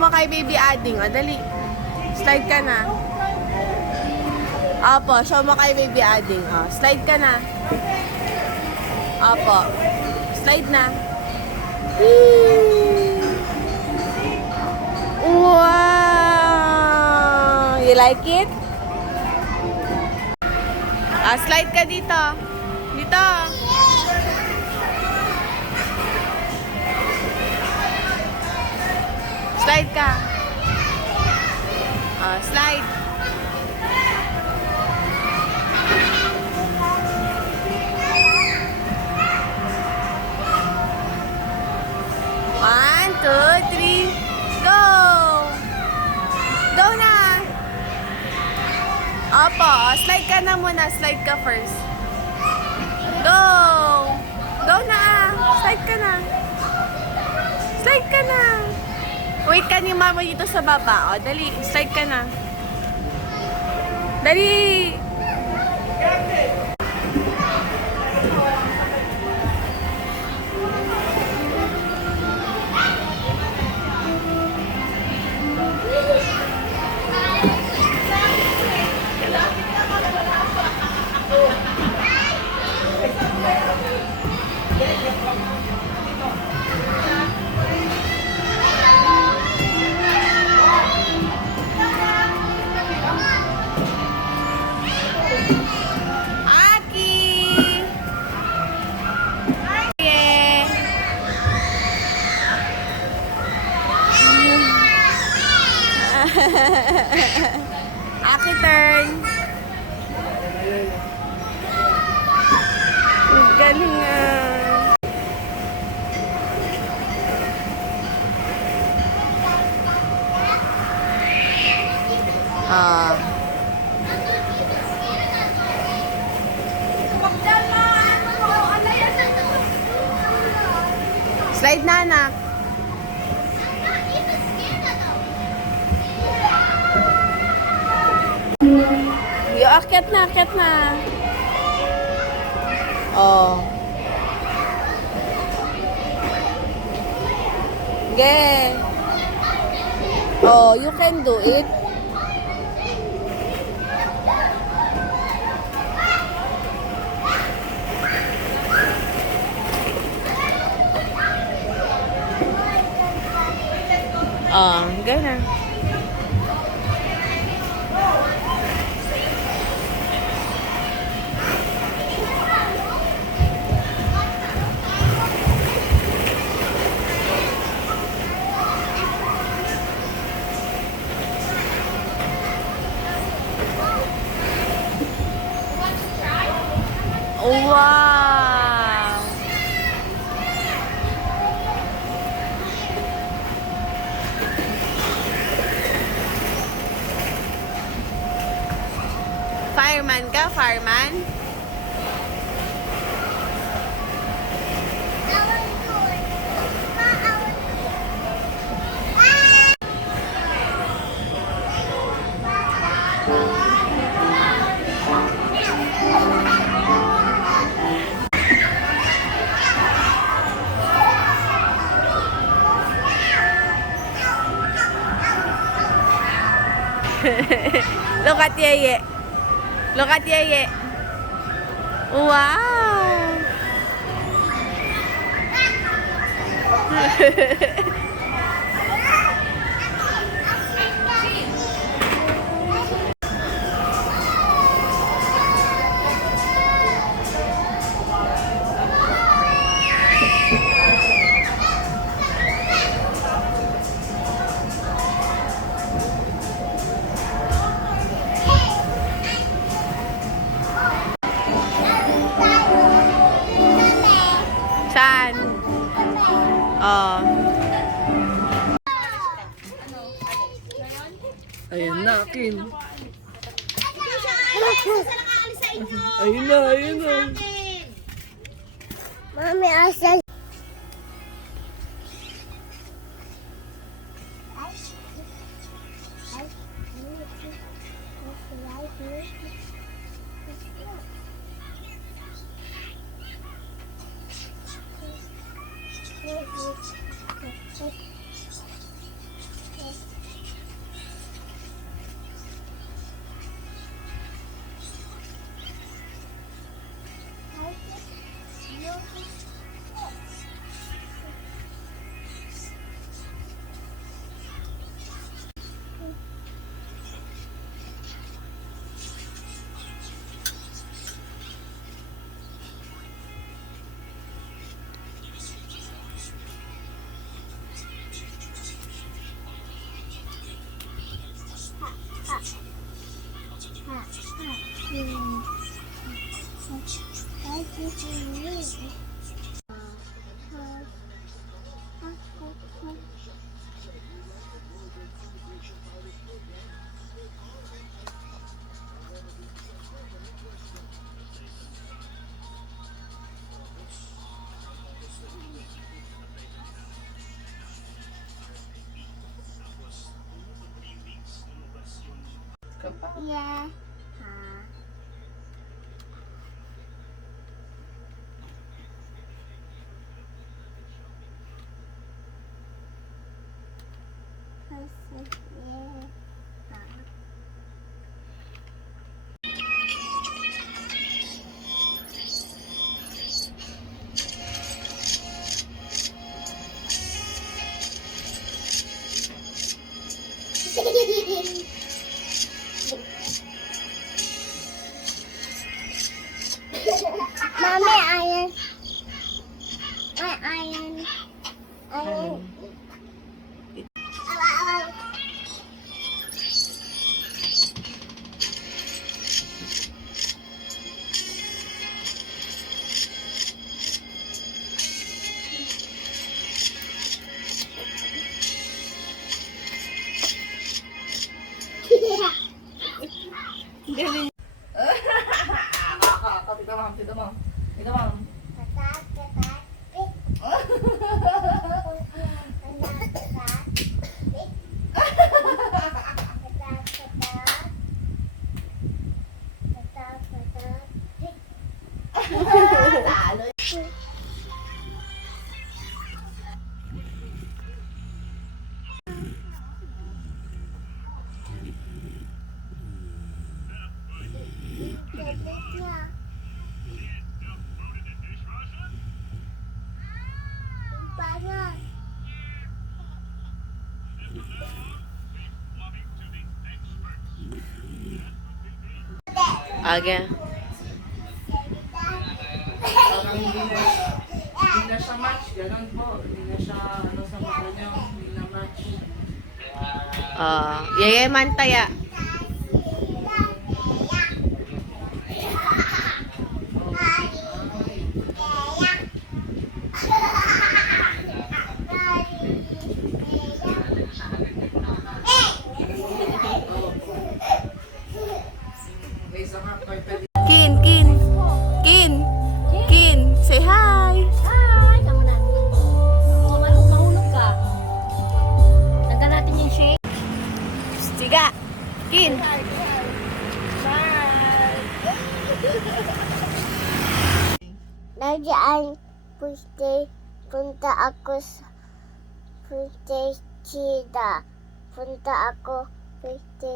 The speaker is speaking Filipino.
mo kay baby Ading. O, dali. Slide ka na. Opo, show mo kay baby Ading. O, slide ka na. Opo. Slide na. Wow! You like it? Slide ka dito. Dito. Slide ka. Slide. One, two, three, go! Go na! Opo, slide ka na muna. Slide ka first. Go! Go na! Slide ka na. Slide ka na. Wait ka ni mama dito sa baba. O, dali. Slide ka na. Dali! Aki turn. Galing Slide na, anak. Yo, akyat na, akyat na. Oh. Okay. Oh, you can do it. Ganun. Wow! Fireman ka, fireman? Look at Yeye. Look at Yeye. Wow. Saan? Oh. Ayan na, Kim. Ayun na, ayun na. Mami, asa. ka pa. Yeah. Mommy, iron. My iron. Iron. Galing. Tita ma'am, tita ma'am. Tita ma'am. Tatak, tatak, tik. Tatak, tatak, tik. Tatak, tatak. Tatak, tatak, tik. Talo. Tatak niya. Paano? Aga. Parang hindi na siya match. Ganun po. Hindi na siya ano sa mata niyo. Hindi na match. Yeye mantaya. May isa nga pwede. Kin, Kin. Kin. Kin. Say hi. Hi! Tama na. Oh, mahulog ka. Tanda natin yung shake. Siga. Kin. Nandiyan, punta ako sa Punta ako, Punta